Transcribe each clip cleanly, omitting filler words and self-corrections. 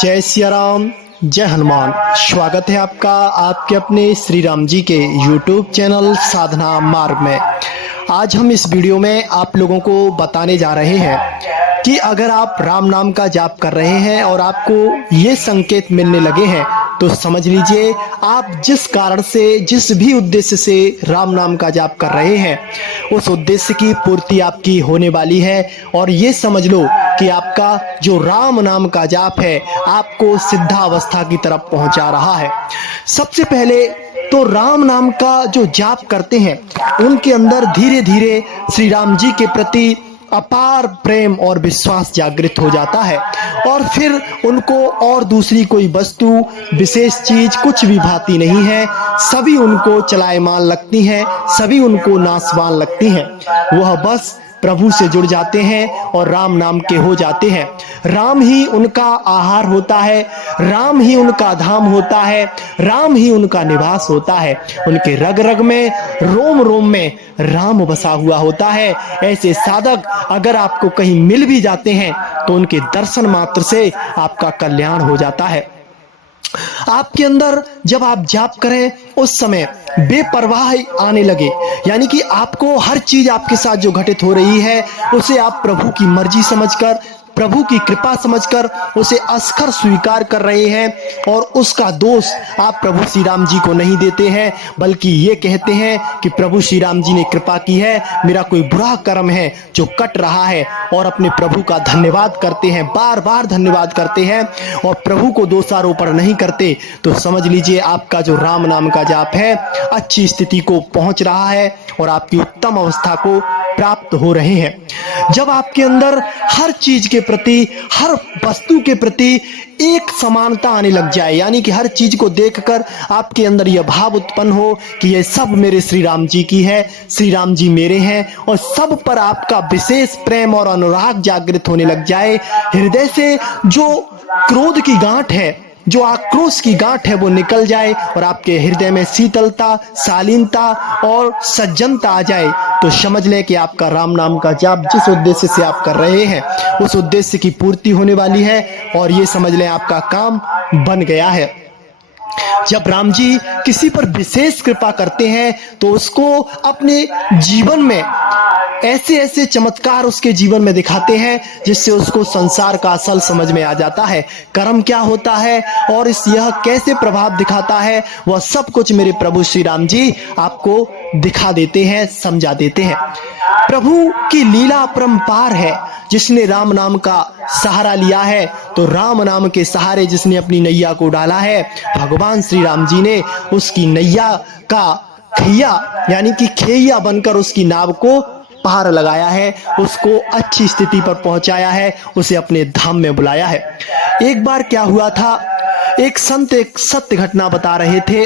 जय सिया राम, जय हनुमान। स्वागत है आपका आपके अपने श्री राम जी के YouTube चैनल साधना मार्ग में। आज हम इस वीडियो में आप लोगों को बताने जा रहे हैं कि अगर आप राम नाम का जाप कर रहे हैं और आपको ये संकेत मिलने लगे हैं तो समझ लीजिए आप जिस कारण से, जिस भी उद्देश्य से राम नाम का जाप कर रहे हैं उस उद्देश्य की पूर्ति आपकी होने वाली है। और ये समझ लो कि आपका जो राम नाम का जाप है आपको सिद्धावस्था की तरफ पहुंचा रहा है। सबसे पहले तो राम नाम का जो जाप करते हैं उनके अंदर धीरे धीरे श्री राम जी के प्रति अपार प्रेम और विश्वास जागृत हो जाता है और फिर उनको और दूसरी कोई वस्तु, विशेष चीज कुछ भी भाती नहीं है। सभी उनको चलायमान लगती हैं, सभी उनको नासवान लगती हैं। वह बस प्रभु से जुड़ जाते हैं और राम नाम के हो जाते हैं। राम ही उनका आहार होता है, राम ही उनका धाम होता है, राम ही उनका निवास होता है। उनके रग रग में, रोम रोम में राम बसा हुआ होता है। ऐसे साधक अगर आपको कहीं मिल भी जाते हैं तो उनके दर्शन मात्र से आपका कल्याण हो जाता है। आपके अंदर जब आप जाप करें उस समय बेपरवाही आने लगे, यानी कि आपको हर चीज आपके साथ जो घटित हो रही है उसे आप प्रभु की मर्जी समझकर, प्रभु की कृपा समझकर उसे अस्खर स्वीकार कर रहे हैं और उसका दोष आप प्रभु श्री राम जी को नहीं देते हैं, बल्कि ये कहते हैं कि प्रभु श्री राम जी ने कृपा की है, मेरा कोई बुरा कर्म है जो कट रहा है, और अपने प्रभु का धन्यवाद करते हैं, बार बार धन्यवाद करते हैं और प्रभु को दोषारोपण नहीं करते। तो समझ लीजिए आपका जो राम नाम का जाप है अच्छी स्थिति को पहुंच रहा है और आपकी उत्तम अवस्था को प्राप्त हो रहे हैं। जब आपके अंदर हर चीज के प्रति, हर वस्तु के प्रति एक समानता आने लग जाए, यानी कि हर चीज को देखकर आपके अंदर यह भाव उत्पन्न हो कि ये सब मेरे श्री राम जी की है, श्री राम जी मेरे हैं, और सब पर आपका विशेष प्रेम और अनुराग जागृत होने लग जाए। हृदय से जो क्रोध की गांठ है, जो आक्रोश की गांठ है वो निकल जाए और आपके हृदय में शीतलता, शालीनता और सज्जनता आ जाए, तो समझ लें कि आपका राम नाम का जाप जिस उद्देश्य से आप कर रहे हैं उस उद्देश्य की पूर्ति होने वाली है और ये समझ लें आपका काम बन गया है। जब राम जी किसी पर विशेष कृपा करते हैं तो उसको अपने जीवन में ऐसे ऐसे चमत्कार उसके जीवन में दिखाते हैं जिससे उसको संसार का असल समझ में आ जाता है, कर्म क्या होता है और यह कैसे प्रभाव दिखाता है, वह सब कुछ मेरे प्रभु श्री राम जी आपको दिखा देते हैं, समझा देते हैं। प्रभु की लीला अपरंपार है। जिसने राम नाम का सहारा लिया है तो राम नाम के सहारे जिसने अपनी नैया को डाला है, भगवान श्री राम जी ने उसकी नैया का खैया यानी कि खेया बनकर उसकी नाव को पार लगाया है, उसको अच्छी स्थिति पर पहुंचाया है, उसे अपने धाम में बुलाया है। एक बार क्या हुआ था, एक संत एक सत्य घटना बता रहे थे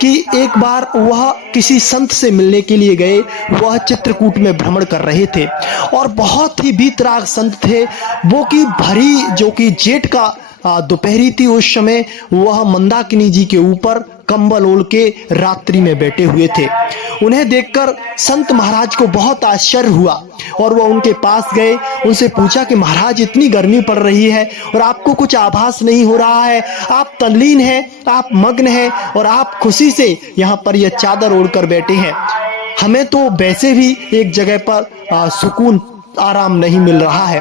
कि एक बार वह किसी संत से मिलने के लिए गए। वह चित्रकूट में भ्रमण कर रहे थे और बहुत ही वीतराग संत थे वो, कि भरी जो कि जेठ का दोपहरी थी उस समय वह मंदाकिनी जी के ऊपर कंबल ओढ़ के रात्रि में बैठे हुए थे। उन्हें देखकर संत महाराज को बहुत आश्चर्य हुआ और वह उनके पास गए, उनसे पूछा कि महाराज इतनी गर्मी पड़ रही है और आपको कुछ आभास नहीं हो रहा है, आप तल्लीन हैं, आप मग्न हैं और आप खुशी से यहाँ पर यह चादर ओढ़कर बैठे हैं, हमें तो वैसे भी एक जगह पर सुकून आराम नहीं मिल रहा है।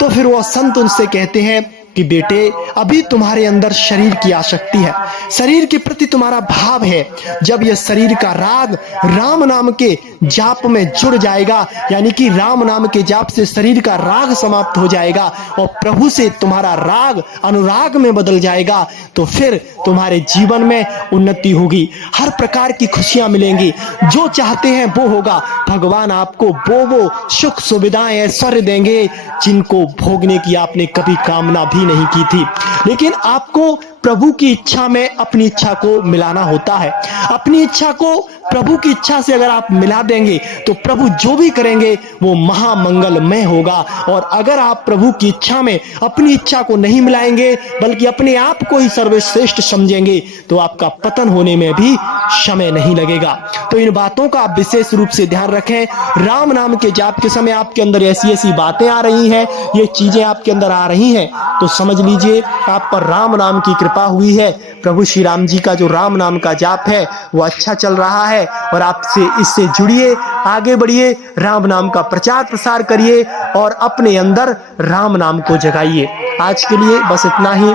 तो फिर वह संत उनसे कहते हैं कि बेटे अभी तुम्हारे अंदर शरीर की आसक्ति है, शरीर के प्रति तुम्हारा भाव है। जब यह शरीर का राग राम नाम के जाप में जुड़ जाएगा, यानी कि राम नाम के जाप से शरीर का राग समाप्त हो जाएगा और प्रभु से तुम्हारा राग अनुराग में बदल जाएगा, तो फिर तुम्हारे जीवन में उन्नति होगी, हर प्रकार की खुशियां मिलेंगी, जो चाहते हैं वो होगा। भगवान आपको वो सुख सुविधाएं ऐश्वर्य देंगे जिनको भोगने की आपने कभी कामना भी नहीं की थी, लेकिन आपको प्रभु की इच्छा में अपनी इच्छा को मिलाना होता है। अपनी इच्छा को प्रभु की इच्छा से अगर आप मिला देंगे तो प्रभु जो भी करेंगे वो महामंगलमय होगा। और अगर आप प्रभु की इच्छा में अपनी इच्छा को नहीं मिलाएंगे बल्कि अपने आप को ही सर्वश्रेष्ठ समझेंगे तो आपका पतन होने में भी समय नहीं लगेगा। तो इन बातों का आप विशेष रूप से ध्यान रखें। राम नाम के जाप के समय आपके अंदर ऐसी ऐसी बातें आ रही हैं, ये चीजें आपके अंदर आ रही हैं, तो समझ लीजिए आप पर राम नाम की कृपा हुई है। प्रभु श्री राम जी का जो राम नाम का जाप है वो अच्छा चल रहा है और आपसे इससे जुड़िए, आगे बढ़िए, राम नाम का प्रचार प्रसार करिए और अपने अंदर राम नाम को जगाइए। आज के लिए बस इतना ही।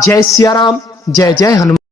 जय सिया राम, जय जय हनुमान।